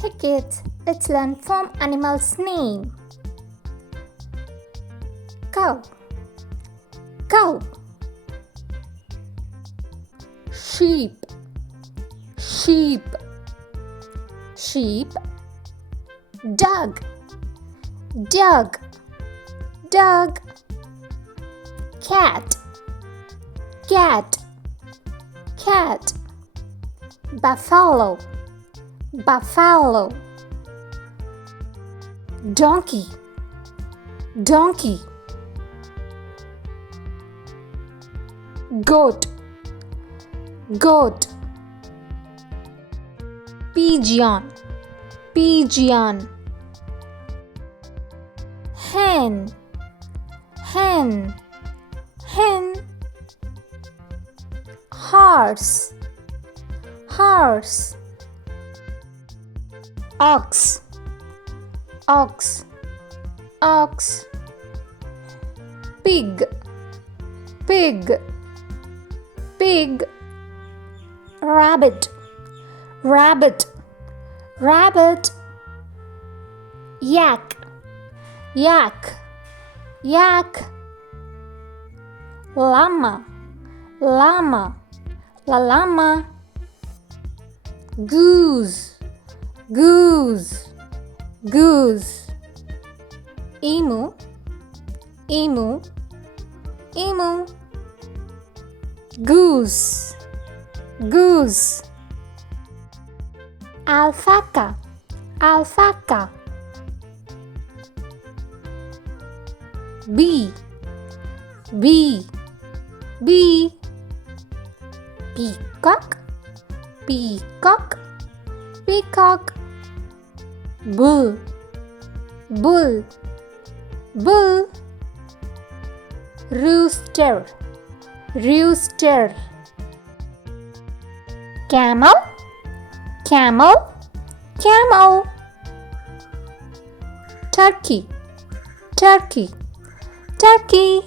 Hey kids, let's learn farm animals' name. Cow, cow. Sheep, sheep, sheep. Dog, dog, dog. Cat, cat, cat. Buffalo, buffalo. Donkey, donkey. Goat, goat. Pigeon, pigeon. Hen, hen, hen. Horse, horse. Ox, ox, ox. Pig, pig, pig. Rabbit, rabbit, rabbit. Yak, yak, yak. Llama, llama, llama. Goose, goose, goose. Emu, emu, emu. Goose, goose. Alpaca, alpaca. Bee, bee, bee. Peacock, peacock, peacock. Bull, bull, bull. Rooster, rooster. Camel, camel, camel. Turkey, turkey, turkey.